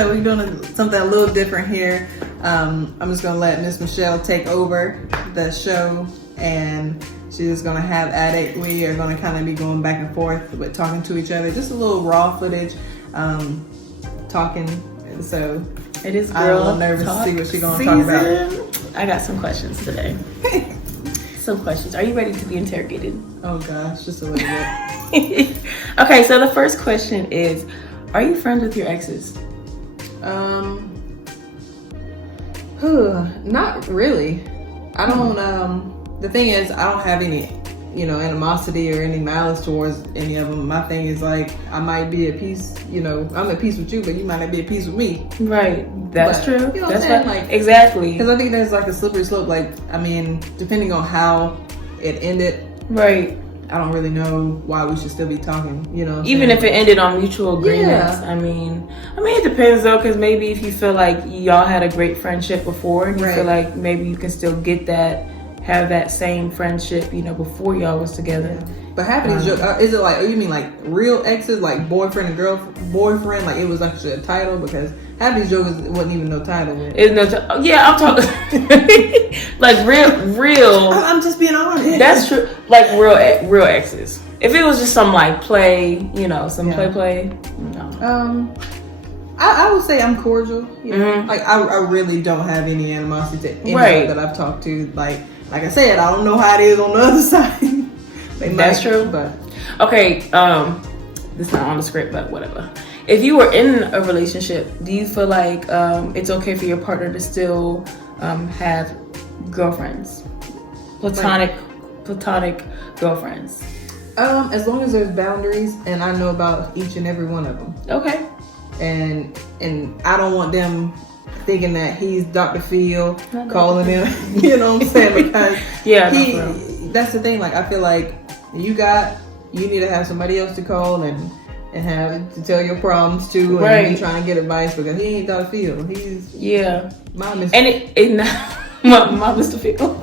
So we're doing something a little different here. I'm just gonna let Miss Michelle take over the show, and she's just gonna have Addict. We are gonna kind of be going back and forth with talking to each other, just a little raw footage, talking. So it is girl. I'm nervous to see what she's gonna talk about. I got some questions today. Some questions. Are you ready to be interrogated? Oh gosh, just a little bit. Okay, so the first question is, are you friends with your exes? Not really. I don't, the thing is, I don't have any, animosity or any malice towards any of them. My thing is like, I might be at peace, I'm at peace with you, but you might not be at peace with me. Right. That's true. You know That's what I'm saying? right. Like, exactly. Because I think there's like a slippery slope. Like, I mean, depending on how it ended. Right. I don't really know why we should still be talking, Even if it ended on mutual agreements. Yeah. I mean, it depends though, because maybe if you feel like y'all had a great friendship before, and you feel like maybe you can still get that, have that same friendship, before y'all was together. Yeah. But half of these jokes, is it like, you mean like real exes, like boyfriend and boyfriend, like it was actually a title? Because half these jokes wasn't even no title. I'm talking like real. I'm just being honest. That's true. Like real exes. If it was just some like play, some play. No. I would say I'm cordial. Like I really don't have any animosity to anyone that I've talked to. Like I said, I don't know how it is on the other side. That's true. But okay, this is not on the script, but whatever. If you were in a relationship, do you feel like it's okay for your partner to still have girlfriends, platonic girlfriends? As long as there's boundaries, and I know about each and every one of them. Okay. And I don't want them thinking that he's Dr. Phil calling him. You know what I'm saying? Because that's the thing. Like I feel like you need to have somebody else to call and have to tell your problems to, and be trying to get advice, because he ain't Dr. Phil. He's my Mr. And it my Mr. Phil.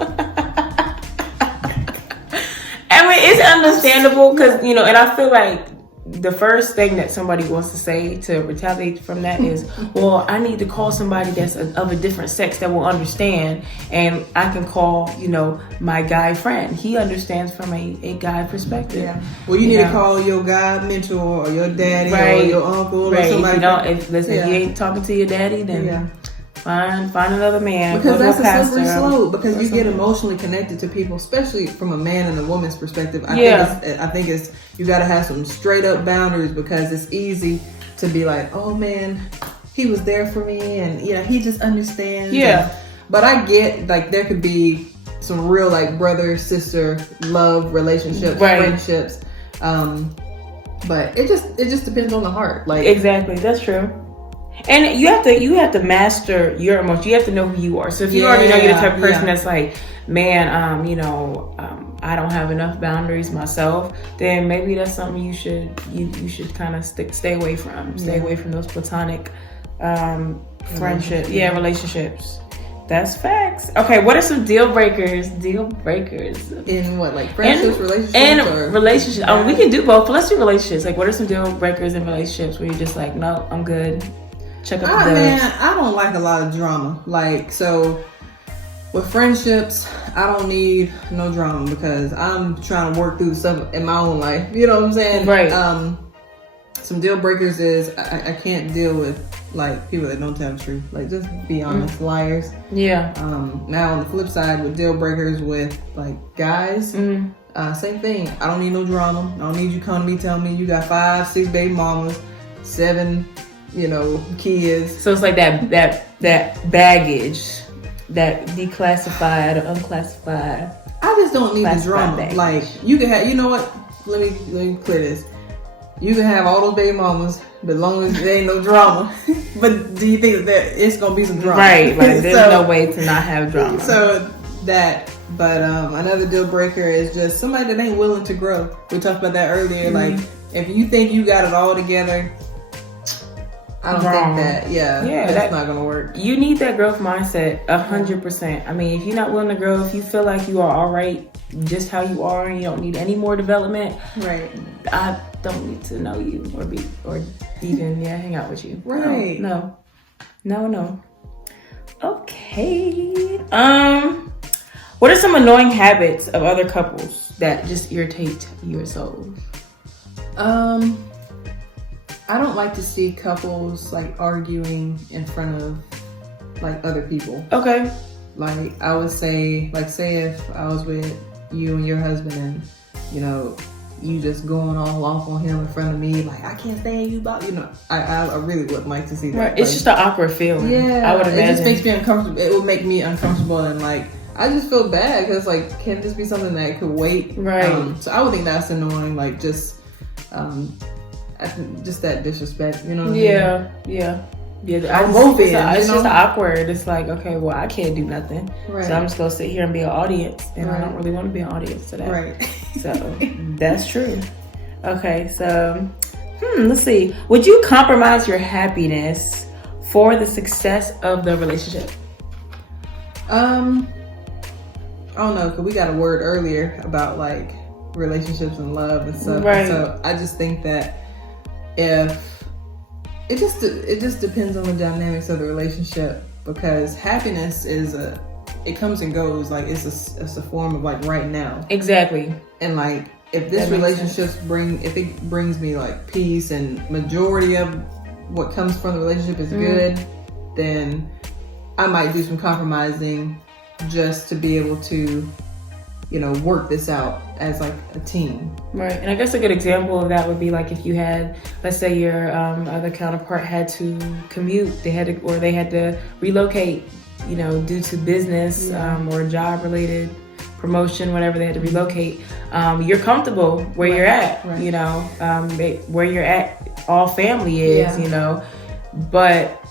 It's understandable because and I feel like the first thing that somebody wants to say to retaliate from that is, well, I need to call somebody that's of a different sex that will understand, and I can call, my guy friend. He understands from a guy perspective. Yeah. Well, you need to call your guy mentor or your daddy or your uncle or somebody. If you ain't talking to your daddy, then find another man. Because that's a slippery slope. Because you get emotionally connected to people, especially from a man and a woman's perspective. I think it's you got to have some straight up boundaries, because it's easy to be like, oh man, he was there for me, and he just understands. But I get like there could be some real like brother sister love relationships, friendships. But it just depends on the heart. Like exactly, that's true. And you have to master your emotions. You have to know who you are. So if you already know you're the type of person that's like, man, I don't have enough boundaries myself, then maybe that's something you should kind of stay away from. Stay away from those platonic friendship, relationships. That's facts. Okay, what are some deal breakers? In what, like friendships, relationships? And relationships. We can do both. But let's do relationships. Like, what are some deal breakers in relationships where you're just like, no, I'm good. Check up the man, I don't like a lot of drama. Like, so with friendships, I don't need no drama, because I'm trying to work through stuff in my own life. You know what I'm saying? Right. Some deal breakers is I can't deal with like people that don't tell the truth. Like, just be honest, liars. Yeah. Now on the flip side, with deal breakers with like guys, same thing. I don't need no drama. I don't need you coming to me telling me you got 5, 6 baby mamas, 7 kids. So it's like that baggage, that declassified or unclassified. I just don't need the drama. Baggage. Like, you can have, what? Let me clear this. You can have all those baby mamas, but as long as there ain't no drama. But do you think that it's gonna be some drama? Right. There's no way to not have drama. So that. But another deal breaker is just somebody that ain't willing to grow. We talked about that earlier. Like, if you think you got it all together, I don't think that, that's not going to work. You need that growth mindset 100%. I mean, if you're not willing to grow, if you feel like you are all right just how you are and you don't need any more development, right? I don't need to know you or even hang out with you. Right. No. No. Okay. What are some annoying habits of other couples that just irritate your soul? I don't like to see couples like arguing in front of like other people. Okay. Like I would say, like say if I was with you and your husband and, you know, you just going all off on him in front of me, like I can't stand you, about, you know, I really wouldn't like to see that. Right. It's just an awkward feeling. Yeah, I would imagine. It just makes me uncomfortable. It would make me uncomfortable, and like I just feel bad because like, can this be something that could wait? Right. So I would think that's annoying. Like just that disrespect. You know what I mean? Yeah. It's just awkward. It's like, okay, well, I can't do nothing, right. So I'm just gonna sit here and be an audience, and I don't really want to be an audience to that. Right. So that's true. Okay, so let's see. Would you compromise your happiness for the success of the relationship? I don't know, because we got a word earlier about like relationships and love and stuff. Right. So I just think that if it just depends on the dynamics of the relationship, because happiness it comes and goes. Like it's a form of like right now. Exactly. And like if this relationship brings me like peace and majority of what comes from the relationship is good, then I might do some compromising just to be able to, you know, work this out as like a team. Right. And I guess a good example of that would be like if you had, let's say your other counterpart had to commute, they had to relocate, you know, due to business or job related promotion, whatever, they had to relocate. You're comfortable where you're at, you know, where you're at, all family is, you know, but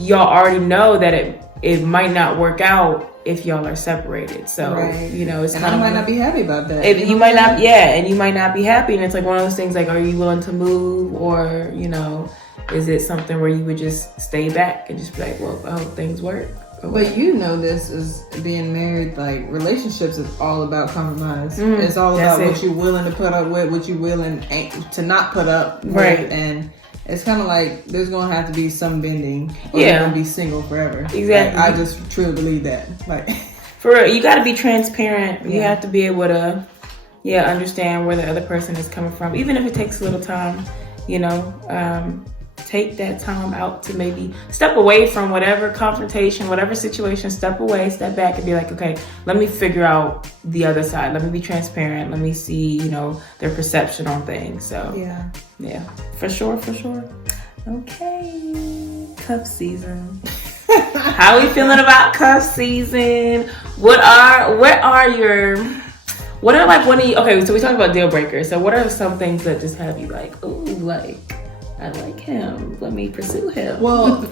y'all already know that it might not work out if y'all are separated. So, you know, it's and kind I might not be happy about that. You might not, and you might not be happy. And it's like one of those things like, are you willing to move, or, you know, is it something where you would just stay back and just be like, well, I hope things work? But you know, this is being married, like relationships is all about compromise. It's all about what you're willing to put up with, what you're willing to not put up with. Right. And it's kind of like there's going to have to be some bending, or you're going to be single forever. Exactly. Like, I just truly believe that. Like, for real, you got to be transparent. You have to be able to, understand where the other person is coming from, even if it takes a little time. You know, take that time out to maybe step away from whatever confrontation, whatever situation. Step away, step back, and be like, okay, let me figure out the other side. Let me be transparent. Let me see, you know, their perception on things. So yeah, for sure. Okay, cuff season. How are we feeling about cuff season? What are like one of you? Okay, so we talked about deal breakers. So what are some things that just have you like, ooh, like, I like him, let me pursue him? Well,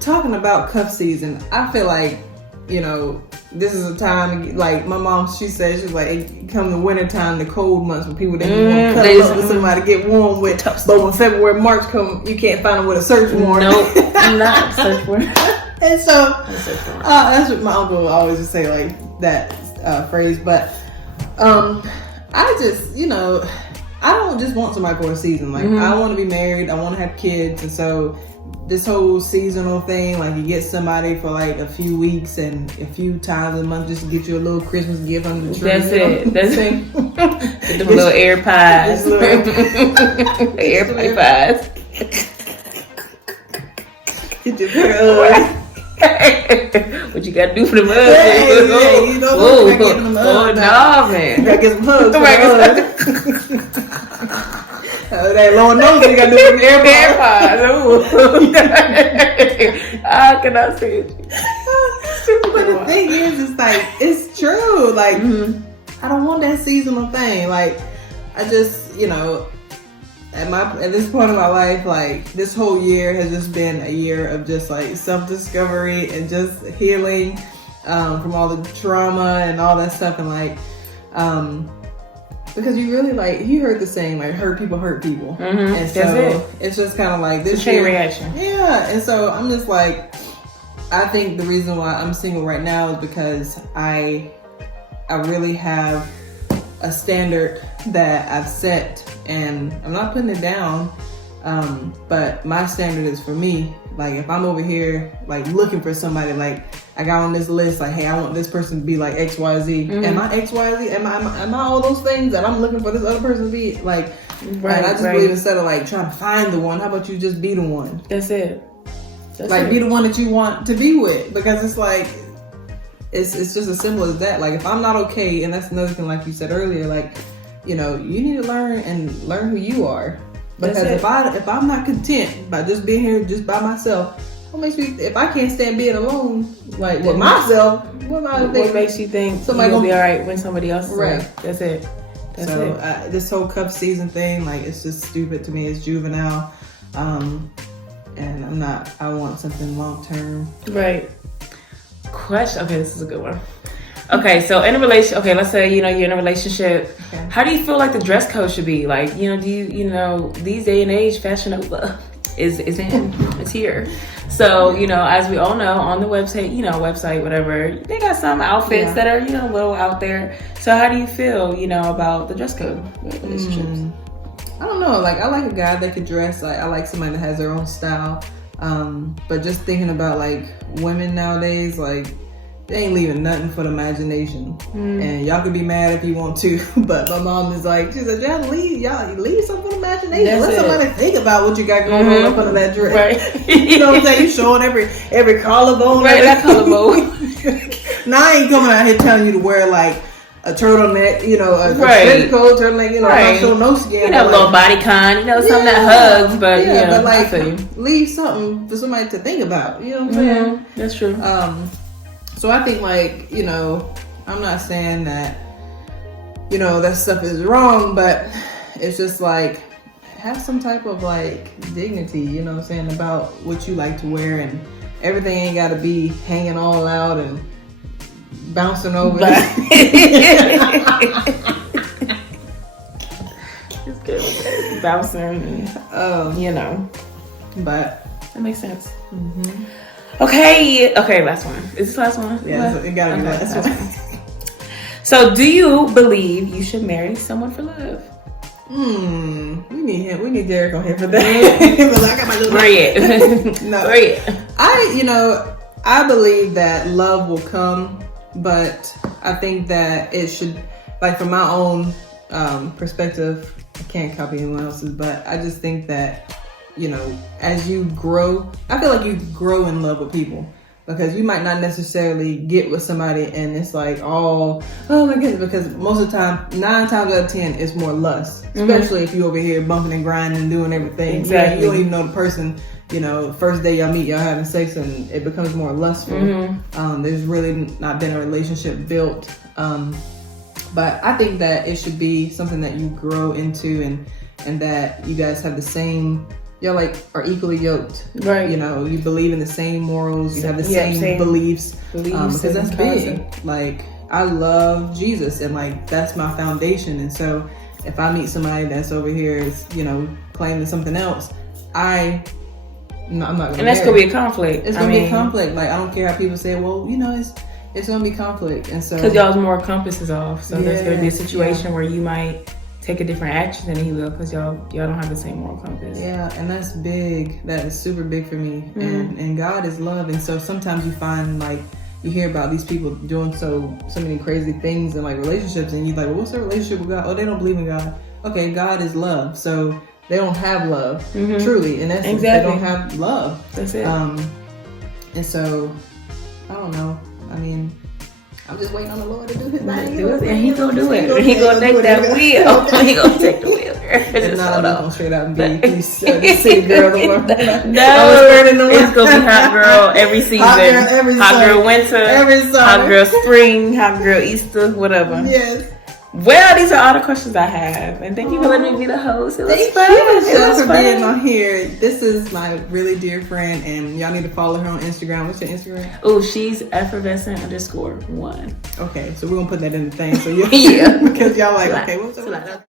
talking about cuff season, I feel like, you know, this is a time, like my mom, she said, she's like, it come the winter time, the cold months when people didn't want to cuddle up with somebody to get warm with. But when February, March come, you can't find them with a search warrant. Nope, not search warrant. And so, that's what my uncle always would say, like that phrase. But I just, you know, I don't just want somebody for a season. Like I want to be married, I want to have kids, and so this whole seasonal thing, like you get somebody for like a few weeks and a few times a month just to get you a little Christmas gift under the tree. That's it. Get them little air pies. Air pies. Get your pair what you gotta do for the mug? You know, gotta get them hugs. No, man. Gotta get some hugs. That Lord knows you gotta do some air pies. How can I say it? But the thing is, it's like, it's true. Like, I don't want that seasonal thing. Like, I just, you know, at this point in my life, like this whole year has just been a year of just like self-discovery and just healing from all the trauma and all that stuff. And like, because you really, like, you heard the saying, like, hurt people. And so it's just kind of like this chain reaction. Yeah. And so I'm just like, I think the reason why I'm single right now is because I really have a standard that I've set, and I'm not putting it down, But my standard is for me, like if I'm over here like looking for somebody, like I got on this list, like, hey, I want this person to be like XYZ. Am I XYZ? Am I all those things that I'm looking for this other person to be? Like, right, and I just believe instead of like trying to find the one, how about you just be the one? That's it. Be the one that you want to be with, because it's like it's just as simple as that. Like if I'm not okay, and that's another thing, like you said earlier, like you need to learn who you are. Because if I'm not content by just being here just by myself, what makes me, if I can't stand being alone, like with myself, what makes you think somebody will be all right when somebody else is right? That's it. This whole cup season thing, like it's just stupid to me. It's juvenile, and I want something long term. Right. Question. Okay, this is a good one. Okay, so in a relationship, okay, let's say, you're in a relationship. Okay. How do you feel like the dress code should be? Like, do you, these day and age, Fashion Nova is in, it's here. So, as we all know, on the website, whatever, they got some outfits that are, a little out there. So how do you feel, about the dress code with relationships? I don't know. Like, I like a guy that could dress. Like, I like somebody that has their own style. But just thinking about, like, women nowadays, like, they ain't leaving nothing for the imagination. And y'all can be mad if you want to, but my mom is like, she said, y'all leave something for the imagination. Let somebody think about what you got going on up under that dress. Right. You know what I'm saying? You showing every collarbone. Right, that collarbone. Now I ain't coming out here telling you to wear like a turtleneck, a trench coat, turtleneck, not show no skin. A little body con, something that hugs, but but like leave something for somebody to think about. You know what I'm saying? That's true. So I think like, I'm not saying that, that stuff is wrong, but it's just like, have some type of like dignity, you know what I'm saying, about what you like to wear, and everything ain't got to be hanging all out and bouncing over. It's good. Bouncing, but that makes sense. Mm-hmm. Okay, last one. Is this last one? Yeah, it gotta be last one. So, do you believe you should marry someone for love? We need him. We need Derek on here for that. Bring it. No. Bring it. I believe that love will come, but I think that it should, like from my own perspective, I can't copy anyone else's, but I just think that as you grow, I feel like you grow in love with people, because you might not necessarily get with somebody and it's like, oh my goodness, because most of the time, 9 times out of 10, it's more lust, especially if you over here bumping and grinding and doing everything. Exactly. You don't even know the person, first day y'all meet, y'all having sex, and it becomes more lustful. There's really not been a relationship built. But I think that it should be something that you grow into, and that you guys have the same, y'all like are equally yoked, right? You believe in the same morals, you have the same beliefs, because that's big. Like, I love Jesus, and like that's my foundation. And so if I meet somebody that's over here is claiming something else, I'm not gonna. And that's gonna be a conflict. It's gonna be a conflict. Like, I don't care how people say, well, it's gonna be conflict. And so because y'all's more compasses off, so there's gonna be a situation where you might take a different action than he will, because y'all don't have the same moral compass. Yeah, and that's big. That is super big for me. And God is love, and so sometimes you find, like, you hear about these people doing so many crazy things in like relationships, and you're like, well, what's their relationship with God? Oh, they don't believe in God. Okay, God is love, so they don't have love, truly. In essence, they don't have love. That's it. And so I don't know. I mean, I'm just waiting on the Lord to do his thing. And He's gonna do it. He's gonna take that wheel. He's gonna take the wheel. It's not gonna straight out and be city girl. No, it's gonna be hot girl every season. Hot girl winter. Every summer. Hot girl spring. Hot girl Easter. Whatever. Yes. Well, these are all the questions I have, and thank you for letting me be the host. It was fun. It was fun being on here. This is my really dear friend, and y'all need to follow her on Instagram. What's your Instagram? Oh, she's effervescent_1. Okay, so we're gonna put that in the thing, so you because y'all like, okay, what's up?